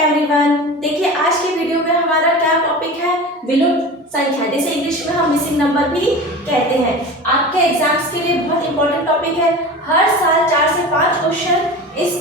Everyone, देखिए आज के वीडियो में हमारा क्या टॉपिक है, विलुप्त संख्या, जैसे इंग्लिश में हम मिसिंग नंबर भी कहते हैं। आपके एग्जाम्स के लिए बहुत इंपॉर्टेंट टॉपिक है। हर साल 4 से 5 क्वेश्चन इस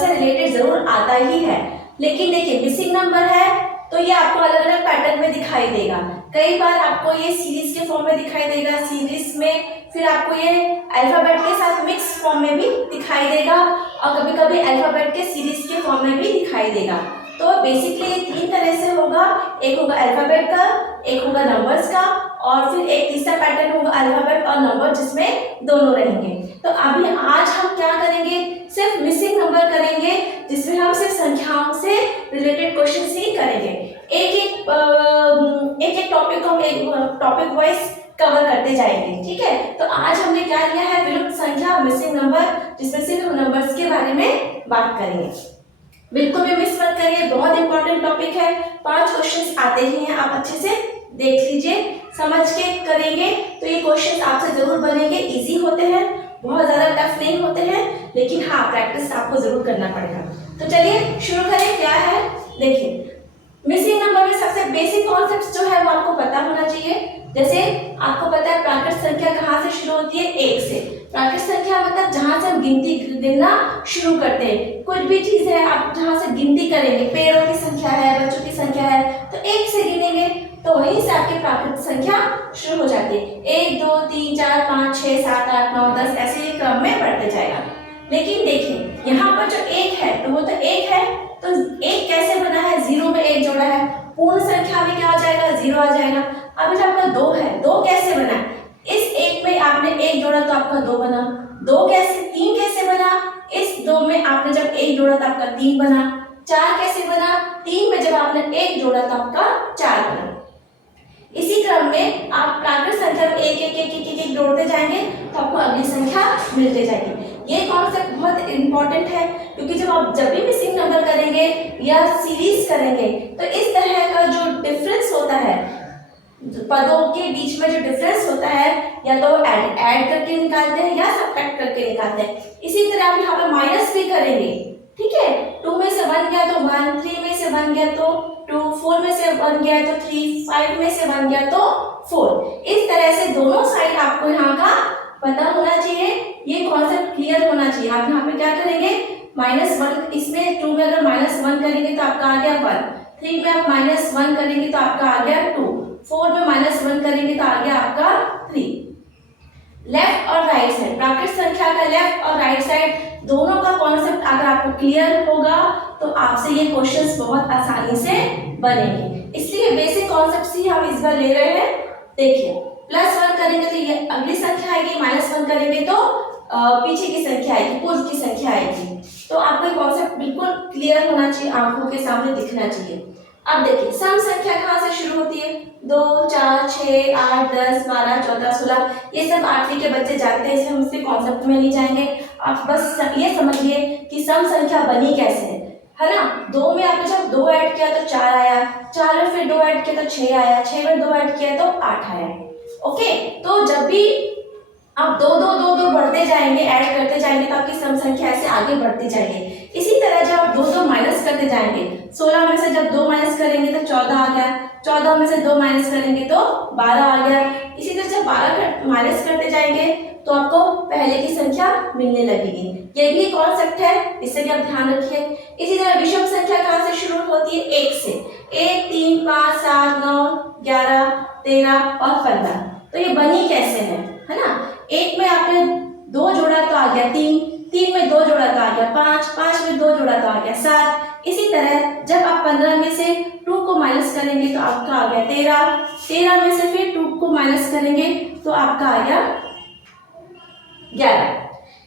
से रिलेटेड जरूर आता ही है। लेकिन देखिए मिसिंग नंबर है तो ये आपको अलग अलग पैटर्न में दिखाई देगा। कई बार आपको ये सीरीज के फॉर्म में दिखाई देगा, सीरीज में फिर आपको ये अल्फाबेट के साथ मिक्स फॉर्म में भी दिखाई देगा और कभी कभी अल्फाबेट के सीरीज के फॉर्म में भी दिखाई देगा। तो बेसिकली ये 3 तरह से होगा, एक होगा अल्फाबेट का, एक होगा नंबर्स का और फिर एक तीसरा पैटर्न होगा अल्फाबेट और नंबर जिसमें दोनों रहेंगे। तो अभी आज हम क्या करेंगे, सिर्फ मिसिंग नंबर करेंगे जिसमें हम सिर्फ संख्याओं से रिलेटेड क्वेश्चन ही करेंगे। एक टॉपिक को हम एक टॉपिक वाइज कवर करते जाएंगे, ठीक है। तो आज हमने क्या लिया है, विलुप्त संख्या, मिसिंग नंबर, जिसमें सिर्फ हम नंबर्स के बारे में बात करेंगे। बिल्कुल भी मिस मत करिए, बहुत इंपॉर्टेंट टॉपिक है। 5 क्वेश्चंस आते ही हैं, आप अच्छे से देख लीजिए, समझ के करेंगे तो ये क्वेश्चंस आपसे जरूर बनेंगे। इजी होते हैं, बहुत ज्यादा टफ नहीं होते हैं, लेकिन हाँ प्रैक्टिस आपको जरूर करना पड़ेगा। तो चलिए शुरू करें। क्या है, देखिए मिसिंग नंबर में सबसे बेसिक कॉन्सेप्ट जो है वो आपको पता होना चाहिए। जैसे आपको पता है प्राकृत संख्या कहाँ से शुरू होती है, 1 से। प्राकृत संख्या मतलब जहाँ से हम गिनती गिनना शुरू करते हैं। कुछ भी चीज है आप जहाँ से गिनती करेंगे, पेड़ों की संख्या है, बच्चों की संख्या है, तो 1 से गिनेंगे तो वहीं से आपकी प्राकृत संख्या शुरू हो जाती है। 1 2 3 4 5 6 7 8 9 10 ऐसे ही क्रम में बढ़ते जाएगा। लेकिन देखिए यहाँ पर जो 1 है तो वो तो 1 है, तो 1 कैसे बना है, 0 में 1 जोड़ा है, पूर्ण संख्या में क्या आ जाएगा, 0 आ जाएगा। अब जब आपका 2 है, 2 कैसे बना, इस 1 में आपने 1 जोड़ा तो आपका 2 बना। 2 कैसे, 3 कैसे बना, इस 2 में आपने जब 1 जोड़ा तो आपका 3 बना। 4 कैसे बना, 3 में जब आपने 1 जोड़ा तो आपका 4 बना। इसी क्रम में आप प्राकृत संख्या में एक एक एक एक एक एक जोड़ते जाएंगे तो आपको अगली संख्या मिलते जाएगी। ये कॉन्सेप्ट बहुत इंपॉर्टेंट है क्योंकि जब भी मिसिंग नंबर करेंगे या सीरीज करेंगे तो इस तरह का जो डिफरेंस होता है, पदों के बीच में जो डिफरेंस होता है, या तो ऐड करके निकालते हैं या सब्ट्रैक्ट करके निकालते हैं। इसी तरह आप यहाँ पर माइनस भी करेंगे, ठीक है। 2 में से 1 गया तो 1, 3 में से 1 गया तो 2, 4 में से 1 गया तो 3, 5 में से 1 गया तो 4। इस तरह से दोनों साइड आपको यहाँ का पता होना चाहिए, ये कॉन्सेप्ट क्लियर होना चाहिए। आप यहाँ पे क्या करेंगे, -1, इसमें 2 में अगर -1 करेंगे तो आपका आ गया 1, 3 में आप -1 करेंगे तो आपका आ गया 2, 4 में -1 करेंगे तो आ गया आपका 3। लेफ्ट और राइट साइड, प्राकृत संख्या का लेफ्ट और राइट साइड दोनों का कॉन्सेप्ट अगर आपको क्लियर होगा तो आपसे ये क्वेश्चंस बहुत आसानी से बनेंगे। इसलिए बेसिक कॉन्सेप्ट्स ही हम इस बार ले रहे हैं। देखिए +1 करेंगे तो ये अगली संख्या आएगी, -1 करेंगे तो पीछे की संख्या आएगी, पूर्व की संख्या आएगी। तो आपका कॉन्सेप्ट बिल्कुल क्लियर होना चाहिए, आंखों के सामने दिखना चाहिए। अब देखिए सम संख्या कहाँ से शुरू होती है, 2 4 6 8 10 12 14 16, ये सब 8वीं के बच्चे जानते हैं, इसलिए हम इसके कॉन्सेप्ट में नहीं जाएंगे। आप बस ये समझिए कि सम संख्या बनी कैसे है ना। 2 में आपने जब 2 ऐड किया तो 4 आया, 4 में फिर 2 ऐड किया तो 6 आया, 6 में 2 ऐड किया तो 8 आया। ओके, तो जब भी आप 2 2 2 2 बढ़ते जाएंगे, ऐड करते जाएंगे तो आपकी सम संख्या ऐसे आगे बढ़ती जाएगी। इसी तरह जब आप 2 2 माइनस करते जाएंगे, 16 में से जब 2 माइनस करेंगे तो 14 आ गया, 14 में से 2 माइनस करेंगे तो 12 आ गया। इसी तरह जब 12 माइनस करते जाएंगे तो आपको पहले की संख्या मिलने लगेगी। ये भी कॉन्सेप्ट है, इससे भी आप ध्यान रखिए। इसी तरह विषम संख्या कहाँ से शुरू होती है, 1 से। 1 3 5 7 9 11 13 और 15। तो ये बनी कैसे है ना। 1 में आपने 2 जोड़ा तो आ गया 3, 3 में 2 जोड़ा तो आ गया 5, 5 में 2 जोड़ा तो आ गया 7। इसी तरह जब आप 15 में से 2 को माइनस करेंगे तो आपका आ गया 13, 13 में से फिर 2 को माइनस करेंगे तो आपका आ गया 11,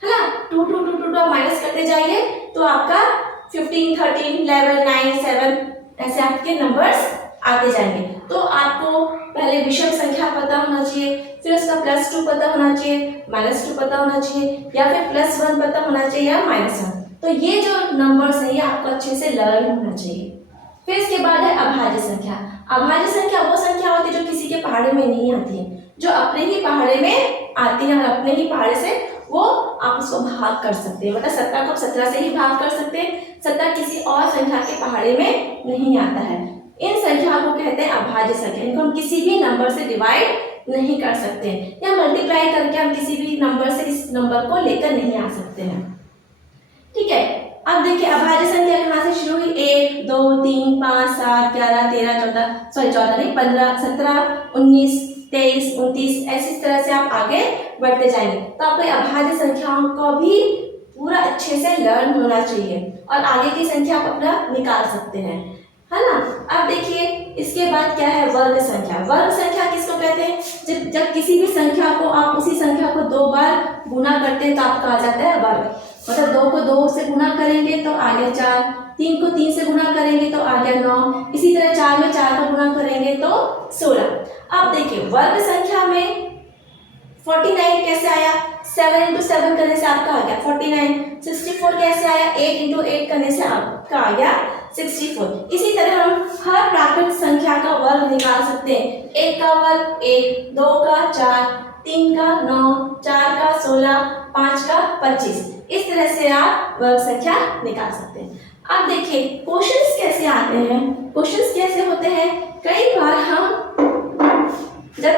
है ना। 2 2 2 2 2 माइनस करते जाइए तो आपका 15 13 11 9 7 ऐसे आपके नंबर्स आते जाएंगे। तो आपको पहले विषम संख्या पता होना चाहिए, फिर उसका +2 पता होना चाहिए, -2 पता होना चाहिए, या फिर +1 पता होना चाहिए या -1। तो ये जो नंबर्स है ये आपको अच्छे से लर्न होना चाहिए। फिर इसके बाद है अभाज्य संख्या। अभाज्य संख्या वो संख्या होती है जो किसी के पहाड़े में नहीं आती है, जो अपने ही पहाड़े में आती है और अपने ही पहाड़े से वो आप उसको भाग कर सकते हैं, मतलब 17 को आप 17 से ही भाग कर सकते हैं। 17 किसी और संख्या के पहाड़े में नहीं आता है। इन संख्या को कहते हैं अभाज्य संख्या। इनको हम किसी भी नंबर से डिवाइड नहीं कर सकते या मल्टीप्लाई करके हम किसी भी नंबर से इस नंबर को लेकर नहीं आ सकते हैं। ठीक है, अब देखिए अभाज्य संख्या कहाँ से शुरू हुई? 1 2 3 5 7 11 13 14 सॉरी 14 नहीं 15 17 19 23 29 ऐसी तरह से आप आगे बढ़ते जाएंगे। तो आपको अभाज्य संख्याओं को भी पूरा अच्छे से लर्न होना चाहिए और आगे की संख्या आप अपना निकाल सकते हैं, है ना। अब देखिए इसके बाद क्या है? वर्ग संख्या। वर्ग संख्या किसको कहते हैं? जब किसी भी संख्या को आप उसी संख्या को 2 बार गुना करते हैं तो आपका आ जाता है वर्ग। मतलब 2 को 2 से गुना करेंगे तो आ गया 4, 3 को 3 से गुना करेंगे तो आ गया 9, इसी तरह 4 में 4 का गुना करेंगे तो 16। अब देखिए वर्ग संख्या में 49 कैसे आया? 7 into 7 करने से आपका आ गया 49। 64 कैसे आया? 8 into 8 करने से आपका आ गया 64। इसी तरह हम हर प्राकृत संख्या का वर्ग निकाल सकते हैं। 1 का वर्ग 1, 2 का 4, 3 का 9, 4 का 16, 5 का 25। इस तरह से आप वर्ग संख्या निकाल सकते हैं। अब देखिए क्वेश्चंस कैसे आते हैं। क्वेश्चंस कैसे होते हैं? कई बार हम जब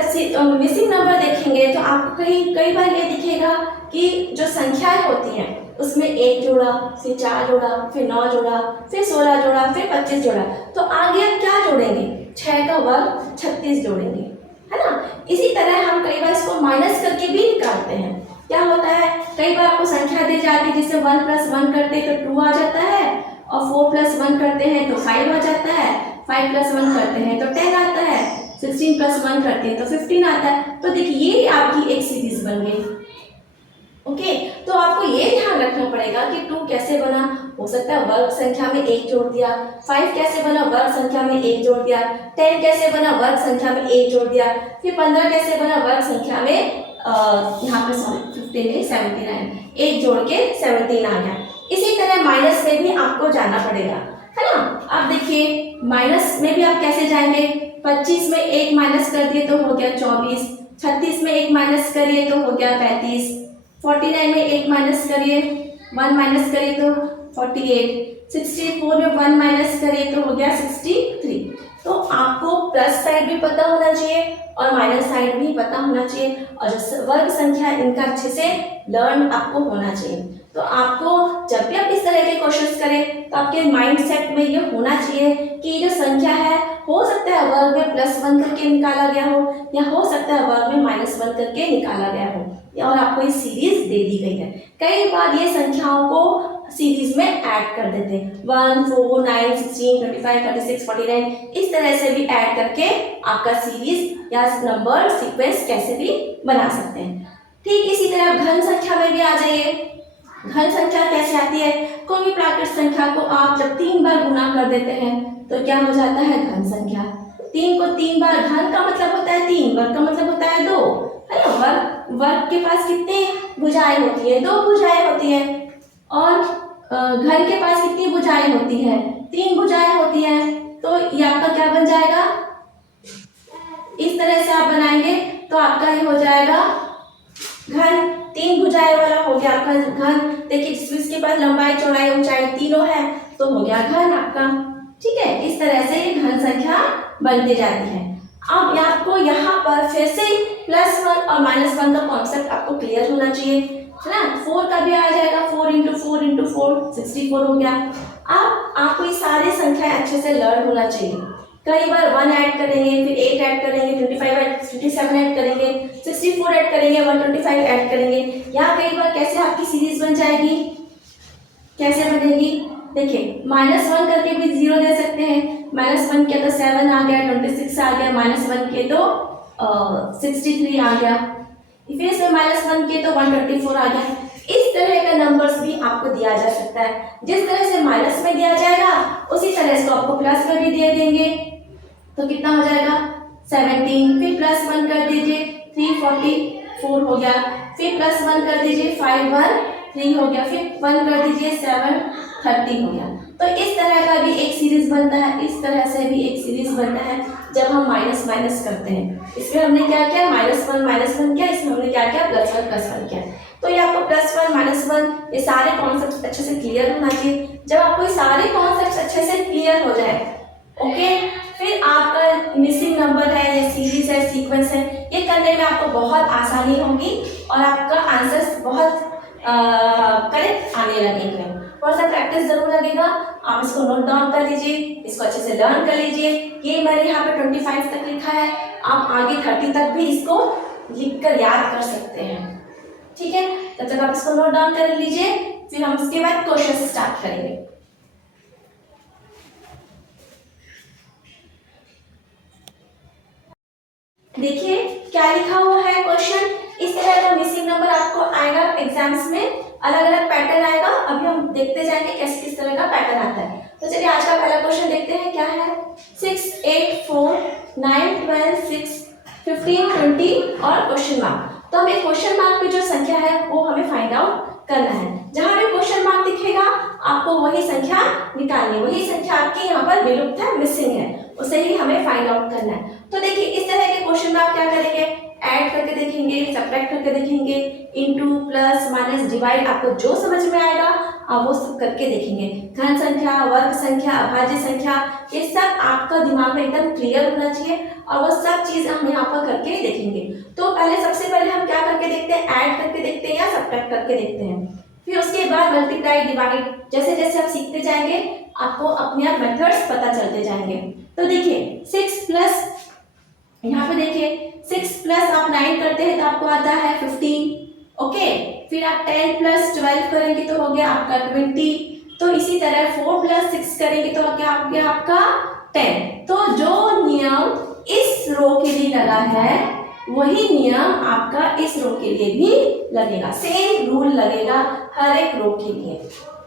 मिसिंग नंबर देखेंगे तो आपको कई बार ये दिखेगा कि जो संख्याएं होती हैं उसमें 1 जोड़ा, फिर 4 जोड़ा, फिर 9 जोड़ा, फिर 16 जोड़ा, फिर 25 जोड़ा। तो आगे आप क्या जोड़ेंगे? 6 का वर्ग 36 जोड़ेंगे, है ना। इसी तरह हम कई बार इसको माइनस करके भी निकालते हैं। क्या होता है? कई बार आपको संख्या दी जाती है जिससे 1 + 1 करते हैं तो 2 आ जाता है और 4 + 1 करते हैं तो 5 आ जाता है, 5 + 1 करते हैं तो 10 आता है, 16 + 1 करते हैं तो 15 आता है। तो देखिए ये आपकी एक सीरीज बन गई। ओके, तो आपको ये ध्यान रखना पड़ेगा कि 2 कैसे बना। हो सकता है वर्ग संख्या में 1 जोड़ दिया। 5 कैसे बना? वर्ग संख्या में 1 जोड़ दिया। 10 कैसे बना? वर्ग संख्या में 1 जोड़ दिया। फिर 15 कैसे बना? वर्ग संख्या में यहाँ पे 15 नहीं 79, 1 जोड़ के 17 आ गया। इसी तरह माइनस में भी आपको जाना पड़ेगा, है ना। अब देखिए माइनस में भी आप कैसे जाएंगे? 25 में 1 माइनस कर दिए तो हो गया 24, 36 में 1 माइनस करिए तो हो गया 35, 49 में 1 माइनस करिए 1 माइनस करिए तो 48, 64 में 1 माइनस करिए तो हो गया 63। तो आपको प्लस साइड भी पता होना चाहिए और माइनस साइड भी पता होना चाहिए और जो वर्ग संख्या इनका अच्छे से लर्न आपको होना चाहिए। तो आपको जब भी आप इस तरह के क्वेश्चंस करें तो आपके माइंड सेट में ये होना चाहिए कि ये जो संख्या है हो सकता है वर्ग में +1 करके निकाला गया हो या हो सकता है वर्ग में -1 करके निकाला गया हो और आपको ये सीरीज दे दी गई है। कई बार ये संख्याओं को सीरीज में ऐड कर देते हैं 1 4 9 16 25 36 49 इस तरह से भी ऐड करके आपका सीरीज या नंबर सीक्वेंस कैसे भी बना सकते हैं। ठीक इसी तरह घन संख्या में भी आ जाइए। घन संख्या कैसे आती है? कोई भी प्राकृत संख्या को आप जब 3 बार गुना कर देते हैं तो क्या हो जाता है? घन संख्या। 3 को 3 बार, घन का मतलब होता है 3, वर्ग का मतलब होता है 2, है ना। वर्ग के पास कितनी भुजाएं होती है? 2 भुजाएं होती है और घन के पास कितनी भुजाएं होती है? 3 भुजाएं होती है। तो ये आपका क्या बन जाएगा? इस तरह से आप बनाएंगे तो आपका ये हो जाएगा घन। 3 भुजाएं वाला हो गया आपका घन। देखिए जिसके पास लंबाई चौड़ाई ऊंचाई तीनों है तो हो गया घन आपका। ठीक है, इस तरह से ये घन संख्या बनती जाती है। अब आपको यहाँ पर फिर से +1 और -1 का कॉन्सेप्ट आपको क्लियर होना चाहिए, है ना। 4 का भी आ जाएगा 4 × 4 × 4 64 हो गया। अब आपको ये सारी संख्याएं अच्छे से लर्न होना चाहिए। कई बार 1 ऐड करेंगे, फिर 8 ऐड करेंगे, 27 ऐड करेंगे, 64 ऐड करेंगे, 125 ऐड करेंगे। यहाँ कई बार कैसे आपकी सीरीज बन जाएगी, कैसे बनेगी? देखिए -1 करके भी 0 दे सकते हैं। -1 किया तो 7 आ गया, 26 आ गया, -1 किए तो 63 आ गया, फिर से -1 किए तो 124 आ गया। इस तरह का नंबर्स भी आपको दिया जा सकता है। जिस तरह से माइनस में दिया जाएगा उसी तरह इसको आपको प्लस में भी दे देंगे तो कितना हो जाएगा 17, फिर +1 कर दीजिए 344 हो गया, फिर +1 कर दीजिए 513 हो गया, फिर 1 कर दीजिए 730 हो गया। तो इस तरह का भी एक सीरीज बनता है, इस तरह से भी एक सीरीज बनता है जब हम माइनस करते हैं। इसमें हमने क्या किया? -1 किया, इसमें हमने क्या किया? +1 +1 किया। तो ये आपको +1 -1 ये सारे कॉन्सेप्ट अच्छे से क्लियर होना चाहिए। जब आपको ये सारे कॉन्सेप्ट अच्छे से क्लियर हो जाए, ओके, फिर आपका मिसिंग नंबर है, ये सीरीज है, सीक्वेंस है, ये करने में आपको बहुत आसानी होगी और आपका आंसर्स बहुत करेक्ट आने लगेंगे। थोड़ा सा प्रैक्टिस जरूर लगेगा। आप इसको नोट डाउन कर लीजिए, इसको अच्छे से लर्न कर लीजिए। ये मैंने यहाँ पे 25 तक लिखा है, आप आगे 30 तक भी इसको लिखकर याद कर सकते हैं, ठीक है। तब तक आप इसको नोट डाउन कर लीजिए, फिर हम उसके बाद क्वेश्चन स्टार्ट करेंगे। देखिए क्या लिखा हुआ है क्वेश्चन। इस तरह का मिसिंग नंबर आपको आएगा एग्जाम्स में, अलग अलग पैटर्न आएगा। अभी हम देखते जाएंगे कैसे किस तरह का पैटर्न आता है। तो चलिए आज का पहला क्वेश्चन देखते हैं क्या है। 6, 8, 4, 9, 12, 6, 15, 20 और क्वेश्चन मार्क। तो हमें क्वेश्चन मार्क पे जो संख्या है वो हमें फाइंड आउट करना है। जहां भी क्वेश्चन मार्क दिखेगा आपको वही संख्या निकालनी है, वही संख्या आपकी यहाँ पर विलुप्त है, मिसिंग है, उसे ही हमें फाइंड आउट करना है। तो देखिए इस तरह के क्वेश्चन में आप क्या करेंगे, ऐड करके देखेंगे, सब्ट्रैक्ट करके देखेंगे, इनटू, प्लस, माइनस, डिवाइड, आपको जो समझ में आएगा आप वो सब करके देखेंगे। घन संख्या, वर्ग संख्या, अभाज्य संख्या, ये सब आपका दिमाग में एकदम क्लियर होना चाहिए और वो सब चीज हम यहाँ पर करके देखेंगे। तो पहले सबसे पहले हम क्या करके देखते हैं, ऐड करके देखते हैं या सब्ट्रैक्ट करके देखते हैं। फिर उसके बाद मल्टीप्लाई, डिवाइड, जैसे जैसे आप सीखते जाएंगे आपको अपने आप मेथड्स पता चलते जाएंगे। तो देखिए 6 प्लस, यहाँ पे देखिए 6 प्लस आप 9 करते हैं तो आपको आता है 15, ओके। फिर आप 10 प्लस 12 करेंगे तो हो गया आपका 20। तो इसी तरह 4 प्लस 6 करेंगे तो क्या हो गया आपका 10। तो जो नियम इस रो के लिए लगा है वही नियम आपका इस रो के लिए भी लगेगा, सेम रूल लगेगा हर एक रो के लिए,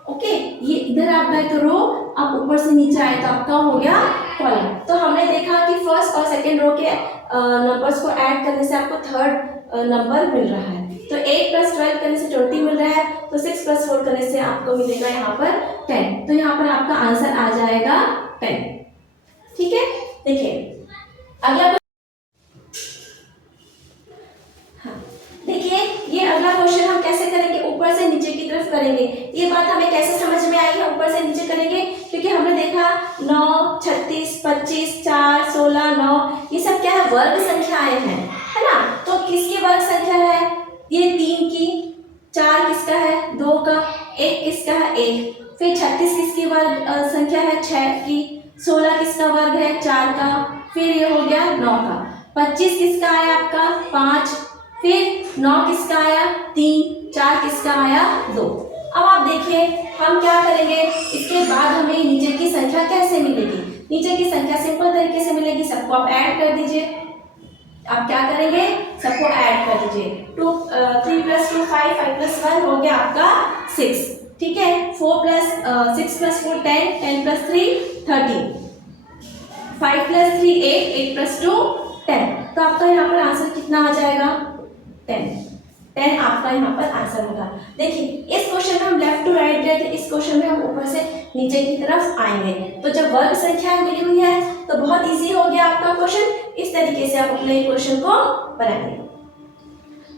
ओके। ये इधर आपका है तो रो, आप ऊपर से नीचे आए तो आपका हो गया कॉलम। तो हमने देखा कि फर्स्ट और सेकंड रो के नंबर्स को ऐड करने से आपको थर्ड नंबर मिल रहा है। तो 8 प्लस 12 करने से 20 मिल रहा है, तो 6 प्लस 4 करने से आपको मिलेगा यहाँ पर 10। तो यहाँ पर आपका आंसर आ जाएगा 10, ठीक है। देखिए अगला, देखिए ये अगला क्वेश्चन हम कैसे करेंगे, ऊपर से नीचे की तरफ करेंगे। ये बात हमें कैसे समझ में आई है, ऊपर से नीचे करेंगे क्योंकि हमने देखा 9, 36, 25, 4, 16, 9 ये सब क्या है, वर्ग संख्याएं हैं, है ना। तो किसकी वर्ग संख्या है, ये 3 की, 4 किसका है, 2 का, 1 किसका है, 1। फिर 36 किसकी वर्ग संख्या है, 6 की। 16 किसका वर्ग है, 4 का। फिर ये हो गया 9 का। 25 किसका आया आपका, 5। फिर 9 किसका आया, 3। 4 किसका आया, 2। अब आप देखिए हम क्या करेंगे, इसके बाद हमें नीचे की संख्या कैसे मिलेगी। नीचे की संख्या सिंपल तरीके से मिलेगी, सबको आप ऐड कर दीजिए। आप क्या करेंगे, सबको ऐड कर दीजिए। 3 प्लस 2 5, 5 प्लस 1 हो गया आपका 6, ठीक है। 6 प्लस 4 10, 10 प्लस 3 13, 5 प्लस 3 8, 8 प्लस 2 10। तो आपका यहाँ पर आंसर कितना आ जाएगा, 10 आपका यहाँ पर आंसर होगा। देखिए इस क्वेश्चन में हम लेफ्ट टू राइट गए थे, इस क्वेश्चन में हम ऊपर से नीचे की तरफ आएंगे। तो जब वर्ग संख्या मिली हुई है तो बहुत इजी हो गया आपका क्वेश्चन। इस तरीके से आप अपने क्वेश्चन को बनाएंगे।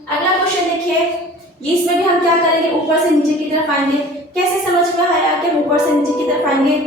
अगला क्वेश्चन देखिए, इसमें भी हम क्या करेंगे, ऊपर से नीचे की तरफ आएंगे। कैसे समझ में आया कि हम ऊपर से नीचे की तरफ आएंगे।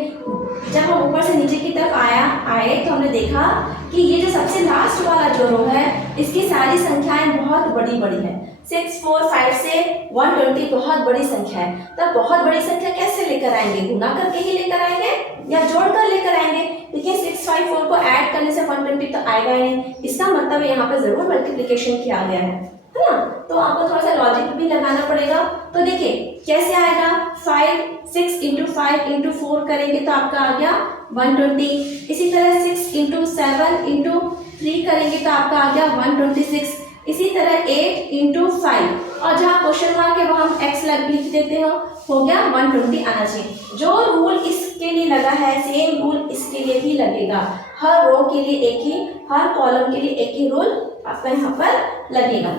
जब हम ऊपर से नीचे की तरफ आए तो हमने देखा कि ये जो सबसे लास्ट वाला जो रो है इसकी सारी संख्याएं बहुत बड़ी बड़ी है। 6, 4, 5 से 120 बहुत बड़ी संख्या है। तो बहुत बड़ी संख्या कैसे लेकर आएंगे, गुना करके ही लेकर आएंगे या जोड़कर लेकर आएंगे। देखिए 6, 5, 4 को ऐड करने से 120 तो आएगा ही नहीं, इसका मतलब यहाँ पे जरूर मल्टीप्लिकेशन किया गया है ना। तो आपको थोड़ा सा लॉजिक भी लगाना पड़ेगा। तो देखिए कैसे आएगा, 6 इंटू 5 इंटू 4 करेंगे तो आपका आ गया 120। इसी तरह 6 इंटू 7 इंटू 3 करेंगे तो आपका आ गया 126। इसी तरह 8 इंटू 5 और जहाँ क्वेश्चन मार्क है वहाँ हम x लिख देते हो गया 120 आना चाहिए। जो रूल इसके लिए लगा है सेम रूल इसके लिए भी लगेगा। हर रो के लिए एक ही, हर कॉलम के लिए एक ही रूल आपका यहाँ पर लगेगा।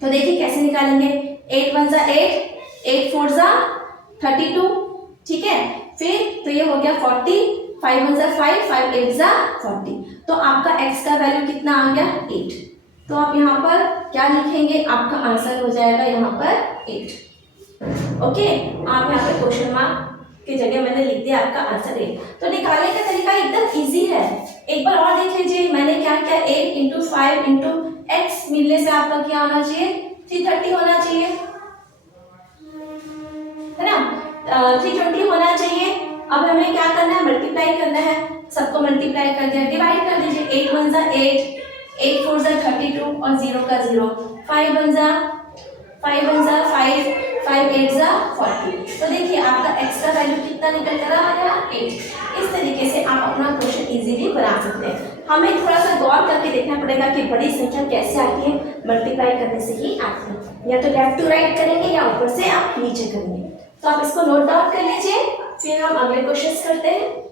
तो देखिए कैसे निकालेंगे, 8 1 जा 8, 8 4 जा 32, ठीक है। फिर तो ये हो गया 40, 5 1 जा 5, 5 8 जा 40। तो आपका x का वैल्यू कितना आ गया, 8। तो आप यहाँ पर क्या लिखेंगे, आपका आंसर हो जाएगा यहाँ पर 8। ओके, आप यहाँ पे क्वेश्चन मार्क की जगह मैंने लिख दिया आपका आंसर 8। तो निकालने का तरीका एकदम इजी है। एक बार और देख लीजिए, मैंने क्या किया, 8 इंटू 5 इंटू एक्स मिलने से आपका क्या होना चाहिए, 330 होना चाहिए, है ना, 320 होना चाहिए। अब हमें क्या करना है, मल्टीप्लाई करना है, सबको मल्टीप्लाई कर दिया, डिवाइड कर दीजिए, 8 1 जा 8, 8 4 जा 32 और 0 का 0, 5 1 जा 5, 5 8 जा 40। तो देखिए आपका x का वैल्यू कितना निकल कर आ गया, 8। इस तरीके से आप अपना क्वेश्चन इजीली बना सकते हैं। हमें थोड़ा सा गौर करके देखना पड़ेगा कि बड़ी संख्या कैसे आती है, मल्टीप्लाई करने से ही आती है। या तो लेफ्ट टू राइट करेंगे या ऊपर से आप नीचे करेंगे। तो आप इसको नोट डाउन कर लीजिए, फिर हम अगले क्वेश्चन करते हैं।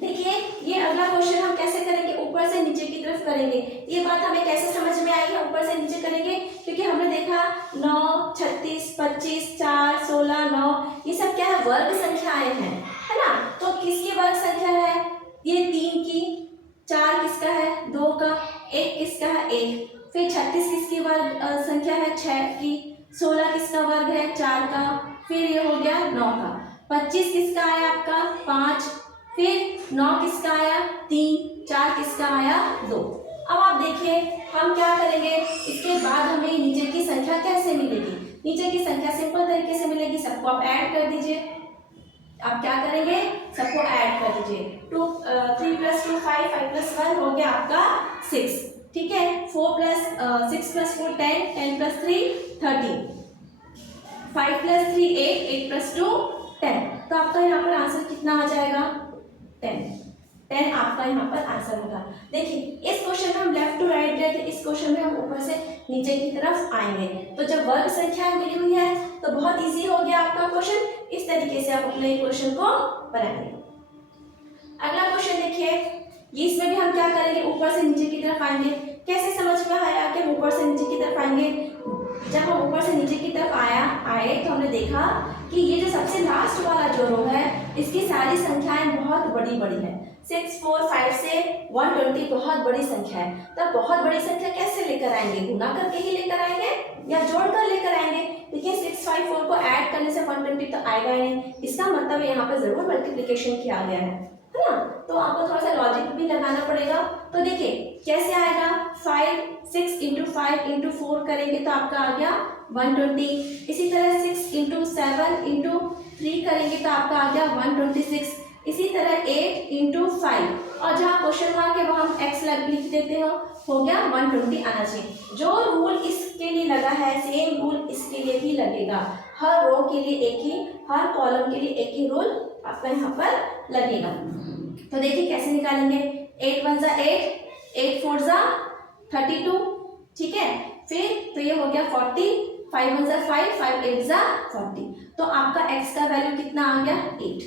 देखिए ये अगला क्वेश्चन हम कैसे करेंगे, ऊपर से नीचे की तरफ करेंगे। ये बात हमें कैसे समझ में आई है, ऊपर से नीचे करेंगे, क्योंकि हमने देखा 9 36 25 4 16 9 ये सब क्या है, वर्ग संख्याएं हैं, है ना। तो किसकी वर्ग संख्या है, ये 3 की, 4 किसका है, 2 का, 1 किसका है, 1। फिर 36 किसकी वर्ग संख्या है, 6 की, 16 किसका वर्ग है, 4 का, फिर ये हो गया 9 का, 25 किसका आया आपका, 5, फिर 9 किसका आया, 3, 4 किसका आया, 2। अब आप देखिए हम क्या करेंगे, इसके बाद हमें नीचे की संख्या कैसे मिलेगी। नीचे की संख्या सिंपल तरीके से मिलेगी, सबको आप ऐड कर दीजिए। आप क्या करेंगे, सबको ऐड कर दीजिए, 3 + 2 5, 5 + 1 हो गया आपका 6, ठीक है। 6 + 4 10, 10 + 3 13, 5 + 3 8, 8 + 2 10। तो आपका यहाँ पर आंसर कितना आ जाएगा, 10 आपका यहाँ पर आंसर होगा। देखिए इस क्वेश्चन में हम लेफ्ट टू राइट गए थे, इस क्वेश्चन में हम ऊपर से नीचे की तरफ आएंगे। तो जब वर्ग संख्याएं मिली हुई है तो बहुत इजी हो गया आपका क्वेश्चन। इस तरीके से आप अपने क्वेश्चन को बनाएंगे। अगला क्वेश्चन देखिए, इसमें भी हम क्या करेंगे, ऊपर से नीचे की तरफ आएंगे। कैसे समझ में आया कि हम ऊपर से नीचे की तरफ आएंगे, जब हम ऊपर से नीचे की तरफ आए तो हमने देखा कि ये जो सबसे लास्ट वाला जो रो है इसकी सारी संख्याएं बहुत बड़ी बड़ी है। 6 4 5 से 120 बहुत बड़ी संख्या है। तब बहुत बड़ी संख्या कैसे लेकर आएंगे, गुना करके ही लेकर आएंगे या जोड़कर लेकर आएंगे। देखिए 6 5 4 को ऐड करने से 120 तो आएगा ही नहीं, इसका मतलब यहाँ पर जरूर मल्टीप्लिकेशन किया गया है ना। तो आपको थोड़ा सा लॉजिक भी लगाना पड़ेगा। तो देखिए कैसे आएगा, 6 × 5 × 4 करेंगे तो आपका आ गया 120। इसी तरह 6 × 7 × 3 करेंगे तो आपका आ गया 126। इसी तरह 8 × 5 और जहाँ क्वेश्चन मार्क है वहाँ हम x लिख देते हो गया 120 आना चाहिए। जो रूल इसके लिए लगा है सेम रूल इसके लिए भी लगेगा। हर रो के लिए एक ही, हर कॉलम के लिए एक ही रूल आपका यहाँ पर लगेगा। तो देखिए कैसे निकालेंगे, 8 1 जा 8, 8 4 जा 32, ठीक है। फिर तो ये हो गया 40, 5 1 जा 5, 5 8 जा 40। तो आपका x का वैल्यू कितना आ गया, 8।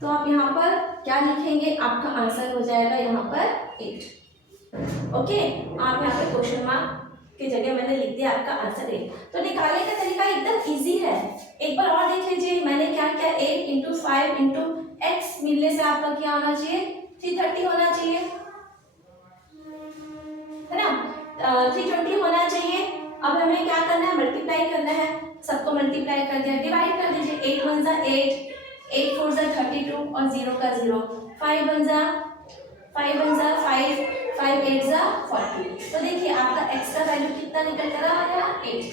तो आप यहाँ पर क्या लिखेंगे, आपका आंसर हो जाएगा यहाँ पर 8। ओके, आप यहाँ पे क्वेश्चन मार्क की जगह मैंने लिख दिया आपका आंसर 8। तो निकालने का तरीका एकदम इजी है। एक बार और देख लीजिए, मैंने क्या किया, 8 × 5 × x मिलने से आपका क्या होना चाहिए, 330 होना चाहिए, है ना, 320 होना चाहिए। अब हमें क्या करना है, मल्टीप्लाई करना है, सबको मल्टीप्लाई कर दिया, डिवाइड कर दीजिए, 8 1 जा 8, 8 4 जा 32 और 0 का 0, 5 1 जा 5, 5 8 जा 40। तो देखिए आपका x का वैल्यू कितना निकल कर आ गया, 8।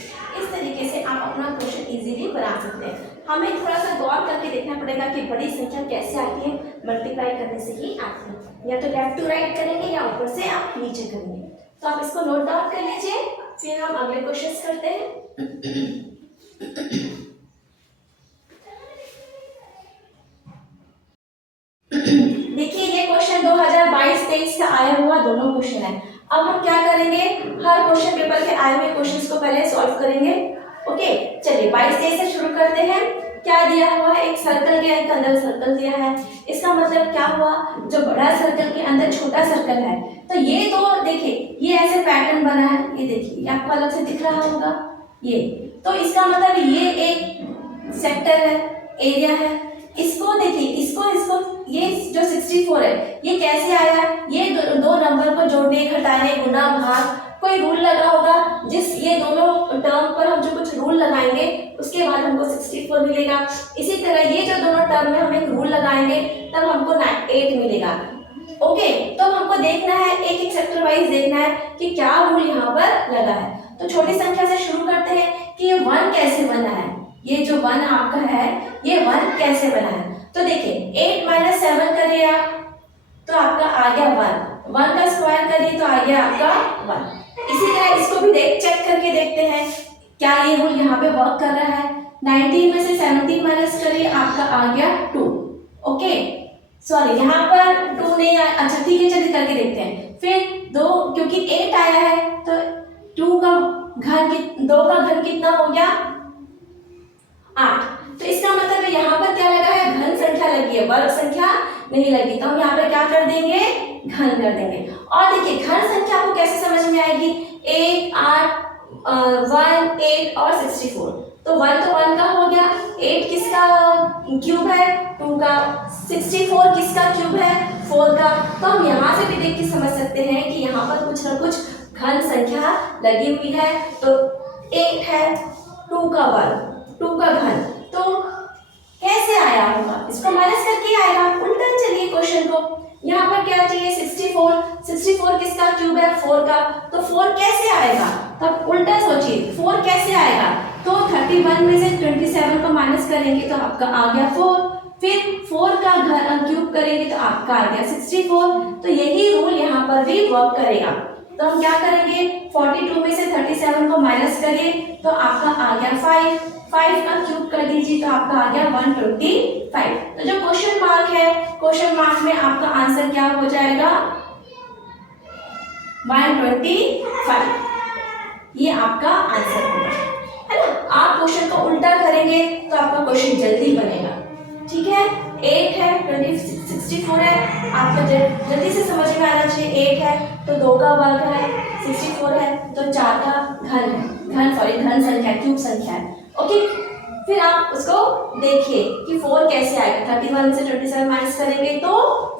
इस तरीके से आप अपना क्वेश्चन इजीली बना सकते हैं। हमें थोड़ा सा गौर करके देखना पड़ेगा कि बड़ी संख्या कैसे आती है, मल्टीप्लाई करने से ही आती है। या तो लेफ्ट टू राइट करेंगे या ऊपर से आप नीचे करेंगे। तो आप इसको नोट डाउन कर लीजिए, फिर हम अगले क्वेश्चन करते हैं। देखिए ये क्वेश्चन 2022-23 का आया हुआ दोनों क्वेश्चन है। अब हम क्या करेंगे, हर क्वेश्चन पेपर के आए हुए क्वेश्चंस को पहले सॉल्व करेंगे। ओके चलिए 22-23 से शुरू करते हैं। क्या दिया हुआ है, एक सर्कल के अंदर सर्कल दिया है। इसका मतलब क्या हुआ, जो बड़ा सर्कल के अंदर छोटा सर्कल है। तो ये तो देखिए ये ऐसे पैटर्न बना है, ये देखिए आपको अलग से दिख रहा होगा ये। तो इसका मतलब ये एक सेक्टर है, एरिया है। इसको देखिए, इसको इसको ये जो 64 है ये कैसे आया, ये दो नंबर को जोड़ने, घटाने, गुना, भाग, कोई रूल लगा होगा, जिस ये दोनों टर्म पर हम जो कुछ रूल लगाएंगे उसके बाद हमको 64 मिलेगा। इसी तरह ये जो दोनों टर्म में हम एक रूल लगाएंगे तब हमको 8 मिलेगा। ओके, तो हमको देखना है, एक एक सेक्टर वाइज देखना है कि क्या रूल यहाँ पर लगा है। तो छोटी संख्या से शुरू करते हैं कि ये 1 कैसे बना है। ये जो 1 आपका है ये 1 कैसे बना है, तो देखिए 8 - 7 करिए आप तो आपका आ गया 1, 1 का स्क्वायर करिए तो आ गया आपका 1। इसी तरह इसको भी चेक करके देखते हैं क्या ये रूल यहाँ पे वर्क कर रहा है। 19 में से 17 माइनस करिए, आपका आ गया 2। ओके, सॉरी यहाँ पर 2 नहीं आया, अच्छा ठीक है चलिए करके देखते हैं। फिर 2, क्योंकि 8 आया है तो 2 का घन कितना हो गया 8। तो इसका मतलब यहाँ पर क्या लगा है, घन संख्या लगी है, वर्ग संख्या नहीं लगी। तो हम यहाँ पर क्या कर देंगे, घन कर देंगे। और देखिए घन संख्या को कैसे समझ में आएगी, 1, 8, 1, 8 और 64। तो 1 तो 1 का हो गया, 8 किसका क्यूब है 2 का, 64 किसका क्यूब है 4 का। तो हम यहाँ से भी देख के समझ सकते हैं कि यहाँ पर कुछ ना कुछ घन संख्या लगी हुई है। तो 8 है 2 का वर्ग, 2 का घन, तो कैसे आया होगा, इसको माइनस करके आएगा। उल्टा चलिए क्वेश्चन को, यहाँ पर क्या चाहिए 64, 64 किसका क्यूब है 4 का, तो 4 कैसे आएगा, तब उल्टा सोचिए 4 कैसे आएगा। तो 31 में से 27 को माइनस करेंगे तो आपका आ गया 4, फिर 4 का क्यूब करेंगे तो आपका आ गया 64। तो यही रूल यहाँ पर भी वर्क करेगा। तो हम क्या करेंगे, 42 में से 37 को माइनस करिए तो आपका आ गया 5, 5 का क्यूब कर दीजिए तो आपका आ गया 125। तो जो क्वेश्चन मार्क है, क्वेश्चन मार्क में आपका आंसर क्या हो जाएगा 125, ये आपका आंसर होगा, है ना। आप क्वेश्चन को उल्टा करेंगे तो आपका क्वेश्चन जल्दी बनेगा, ठीक है। 8 है 64 है, आपको जल्दी से समझ में आना चाहिए। 8 है तो 2 का वर्ग है, 64 है तो 4 का घन है, घन संख्या, क्यूब संख्या है। ओके, फिर आप उसको देखिए कि 4 कैसे आएगा। 31 में से 27 माइनस करेंगे तो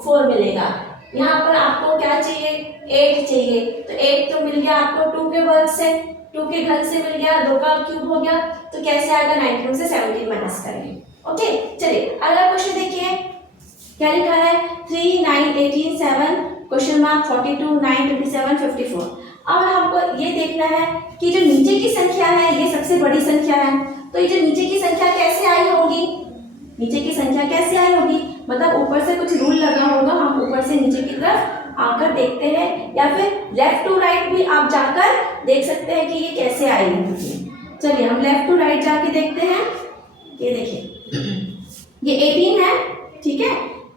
4 मिलेगा। यहाँ पर आपको क्या चाहिए 8 चाहिए, तो 8 तो मिल गया आपको 2 के वर्ग से, 2 के घन से मिल गया, 2 का क्यूब हो गया, तो कैसे आएगा 19 से 17 माइनस करेंगे। ओके, चलिए अगला क्वेश्चन देखिए क्या लिखा है, 3, 9, 18, 7 क्वेश्चन मार्क 42, 9, 27, 54। अब हमको ये देखना है कि जो नीचे की संख्या है ये सबसे बड़ी संख्या है, तो ये जो नीचे की संख्या कैसे आई होगी, नीचे की संख्या कैसे आई होगी, मतलब ऊपर से कुछ रूल लगा होगा, हम ऊपर से नीचे की तरफ आकर देखते हैं, या फिर लेफ्ट टू राइट भी आप जाकर देख सकते हैं कि ये कैसे आई होगी। चलिए हम लेफ्ट टू राइट जाके देखते हैं। ये देखिए ये 18 है, ठीक है।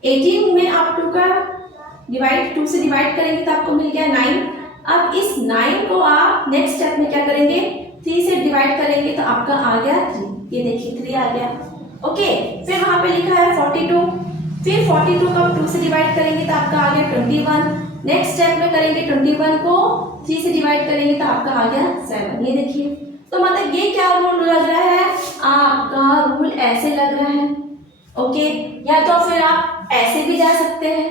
18 में आप 2 का डिवाइड 2 से डिवाइड करेंगे तो आपको मिल गया 9। अब इस 9 को आप नेक्स्ट स्टेप में क्या करेंगे 3 से डिवाइड करेंगे तो आपका आ गया 3, ये देखिए 3 आ गया। ओके, फिर वहां पे लिखा है 42, फिर 42 को 2 से डिवाइड करेंगे तो आपका आ गया 21। नेक्स्ट स्टेप में करेंगे 21 को 3 से डिवाइड करेंगे तो आपका आ गया 7, ये देखिए। तो मतलब ये क्या रूल लग रहा है, आपका रूल ऐसे लग रहा है। ओके, या तो फिर आप ऐसे भी जा सकते हैं,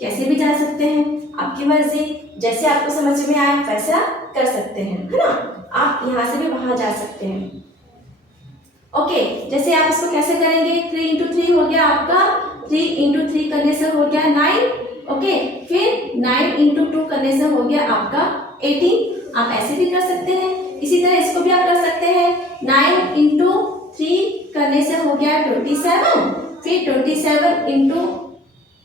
कैसे भी जा सकते हैं, आपकी मर्जी, जैसे आपको समझ में आए वैसा कर सकते हैं, है ना। आप यहाँ से भी वहां जा सकते हैं। ओके, जैसे आप इसको कैसे करेंगे, 3 × 3 हो गया आपका, 3 × 3 करने से हो गया 9। ओके, फिर 9 × 2 करने से हो गया आपका 18। आप ऐसे भी कर सकते हैं। इसी तरह इसको भी आप कर सकते हैं, 9 × 3 करने से हो गया 27, फिर 27 ×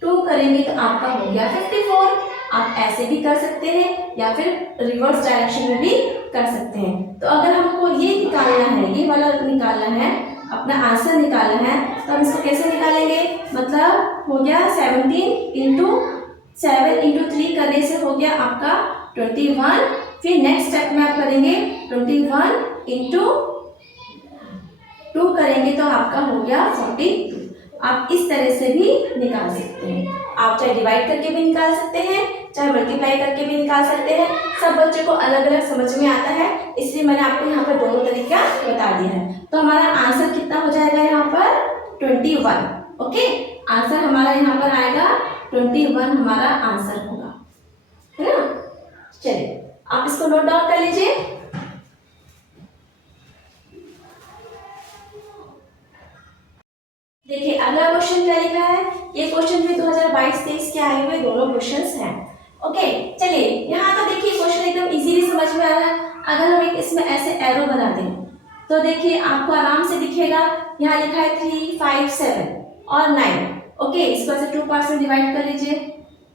2 करेंगे तो आपका हो गया 54। आप ऐसे भी कर सकते हैं या फिर रिवर्स डायरेक्शन में भी कर सकते हैं। तो अगर हमको ये निकालना है, ये वाला निकालना है, अपना आंसर निकालना है, तो हम इसको कैसे निकालेंगे, मतलब हो गया 17 × 7 × 3 करने से हो गया आपका 21। फिर नेक्स्ट स्टेप में आप करेंगे 21 × 2 करेंगे तो आपका हो गया 42। आप इस तरह से भी निकाल सकते हैं। आप चाहे डिवाइड करके भी निकाल सकते हैं, चाहे मल्टीप्लाई करके भी निकाल सकते हैं। सब बच्चों को अलग अलग समझ में आता है, इसलिए मैंने आपको यहाँ पर दोनों तरीका बता दिया है। तो हमारा आंसर कितना हो जाएगा यहाँ पर 21। ओके, आंसर हमारा यहाँ पर आएगा 21 हमारा आंसर होगा, है ना। चलिए आप इसको नोट डाउन कर लीजिए। देखिए अगला क्वेश्चन क्या लिखा है, ये क्वेश्चन भी 2022-23 के आए हुए दोनों क्वेश्चंस हैं। ओके चलिए यहाँ तो देखिए क्वेश्चन एकदम इजीली समझ में आ रहा है। अगर हम एक इसमें ऐसे एरो बना दें तो देखिए आपको आराम से दिखेगा, यहाँ लिखा है 3, 5, 7 और 9। ओके, इसको ऐसे 2 पार्ट्स में डिवाइड कर लीजिए,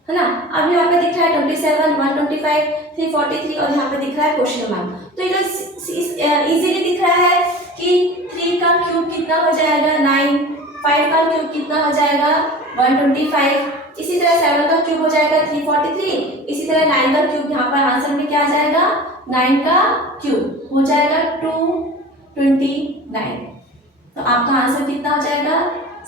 है ना। अब यहाँ पे दिख रहा है 27, 125, 343 और यहाँ पे दिख रहा है क्वेश्चन मार्क। तो इधर इजीली दिख रहा है कि 3 का क्यूब कितना हो जाएगा 9, 5 का क्यूब कितना हो जाएगा 125, इसी तरह 7 का क्यूब हो जाएगा 343, इसी तरह 9 का क्यूब यहाँ पर आंसर में क्या आ जाएगा 9 का क्यूब हो जाएगा 229। तो आपका आंसर कितना हो जाएगा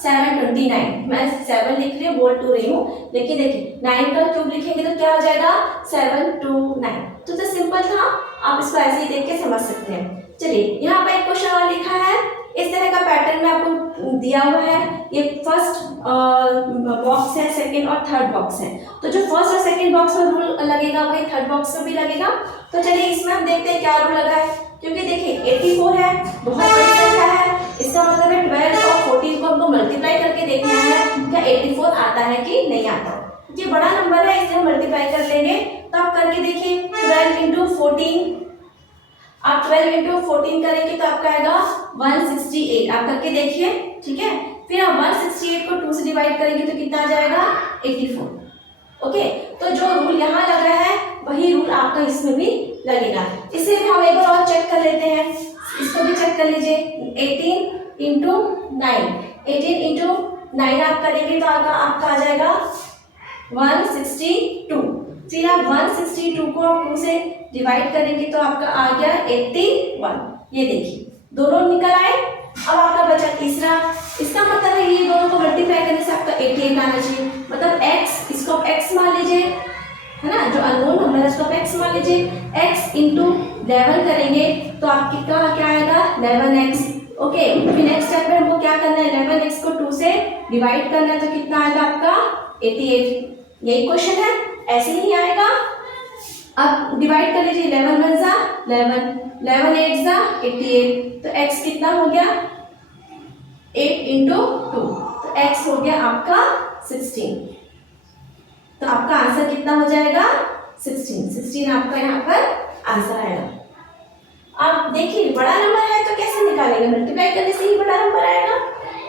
729। मैं 7 लिख रही हूँ, बोल 2 रही हूँ, लेकिन देखिए 9 का क्यूब लिखेंगे तो क्या हो जाएगा 729। तो सिंपल था, आप इसको ऐसे ही देख के समझ सकते हैं। चलिए यहाँ पर एक क्वेश्चन और लिखा है, इस तरह का पैटर्न में आपको दिया हुआ है। ये फर्स्ट बॉक्स है, सेकंड और थर्ड बॉक्स है। तो जो फर्स्ट और सेकंड बॉक्स में रूल लगेगा वही थर्ड बॉक्स में भी लगेगा। तो चलिए इसमें हम देखते हैं क्या रूल लगा है। क्योंकि देखिए 84 है, बहुत बड़ी संख्या है, इसका मतलब है 12 और 14 को हमको मल्टीप्लाई करके देखना है क्या 84 आता है कि नहीं आता। ये बड़ा नंबर है, इसे हम मल्टीप्लाई कर लेंगे। तो आप करके देखिए 12 इंटू 14, आप 12 इंटू 14 करेंगे तो आपका आएगा 168। आप करके देखिए, ठीक है। फिर आप 168 को 2 से डिवाइड करेंगे तो कितना आ जाएगा 84। ओके, तो जो रूल यहाँ लग रहा है वही रूल आपका इसमें भी लगेगा। इसे भी हम एक बार और चेक कर लेते हैं, इसको भी चेक कर लीजिए। 18 इंटू 9, 18 इंटू 9 आप करेंगे तो आपका आ जाएगा 162। फिर आप 162 को आप 2 से डिवाइड करेंगे तो आपका आ गया 81। ये देखिए दोनों निकल आए। अब आपका बचा तीसरा, इसका मतलब है ये दोनों को मल्टीप्लाई करने से आपका 88 आना चाहिए। मतलब x, इसको आप x मान लीजिए, है ना, जो अननोन नंबर है उसको आप x मान लीजिए। x इंटू 11 करेंगे तो आपकी क्या आएगा 11x। ओके, फिर नेक्स्ट स्टेप में हमको क्या करना है 11x को 2 से डिवाइड करना है तो कितना आएगा आपका 88। यही क्वेश्चन है, ऐसे ही आएगा। अब डिवाइड कर लीजिए, 11 1 जा 11, 11 8 जा 88। तो x कितना हो गया 8 इंटू 2, तो x हो गया आपका 16। तो आपका आंसर कितना हो जाएगा 16 आपका यहाँ पर आंसर आएगा। आप देखिए बड़ा नंबर है तो कैसे निकालेंगे, मल्टीप्लाई करने से ही बड़ा नंबर आएगा,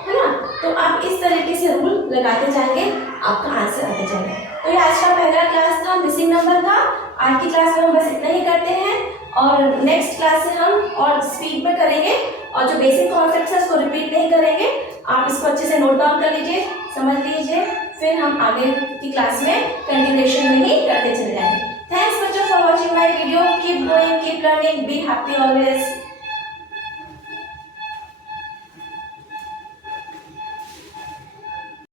है ना। तो आप इस तरीके से रूल लगाते जाएंगे, आपका आंसर आते जाएगा। तो ये आज का पहला क्लास था मिसिंग नंबर का। आज की क्लास में हम बस इतना ही करते हैं और नेक्स्ट क्लास से हम और स्पीड में करेंगे और जो बेसिक कॉन्सेप्ट है उसको रिपीट नहीं करेंगे। आप इसको अच्छे से नोट डाउन कर लीजिए, समझ लीजिए, फिर हम आगे की क्लास में कंटिन्यूएशन में ही करते चले जाएंगे। थैंक्स बच्चों for watching my video. Keep going, keep learning, be happy always.